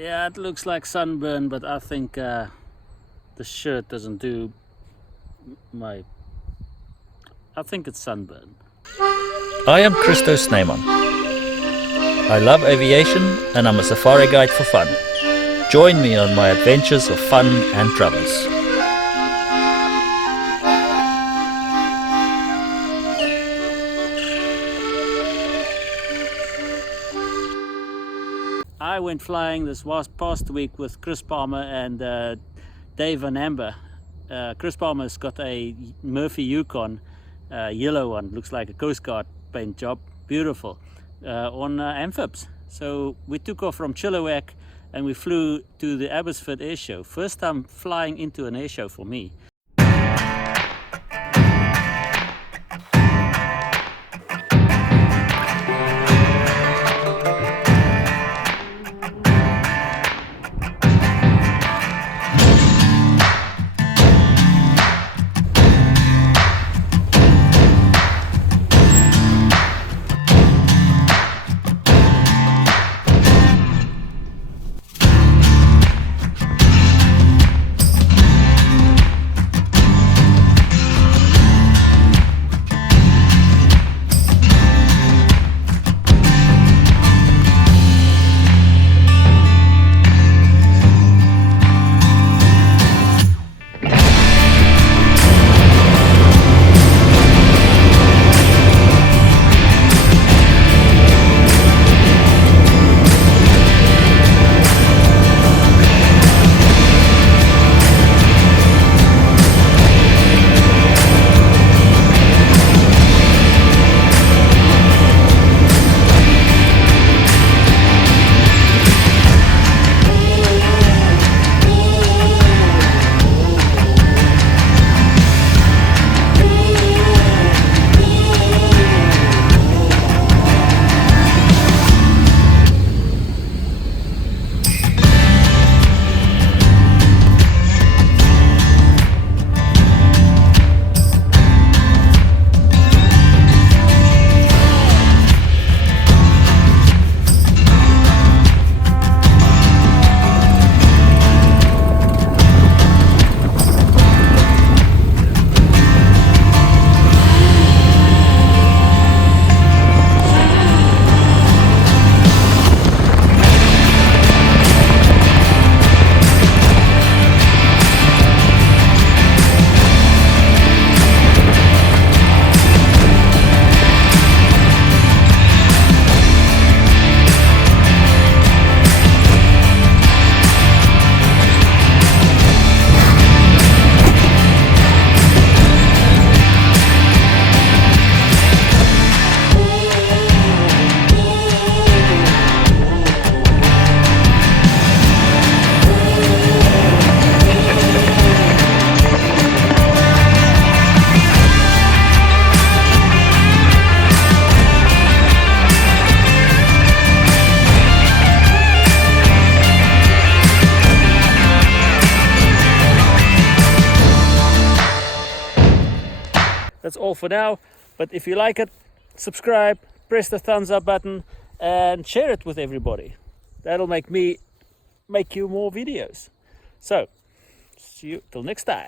Yeah, it looks like sunburn, but I think the shirt doesn't do my... I think it's sunburn. I am Christo Snyman. I love aviation and I'm a safari guide for fun. Join me on my adventures of fun and travels. I went flying this past week with Chris Palmer and Dave Van Amber. Chris Palmer's got a Murphy Yukon, yellow one, looks like a Coast Guard paint job, beautiful, on amphibs. So we took off from Chilliwack and we flew to the Abbotsford Airshow. First time flying into an airshow for me. That's all for now, but if you like it, subscribe, press the thumbs up button and share it with everybody. That'll make you more videos. So, see you till next time.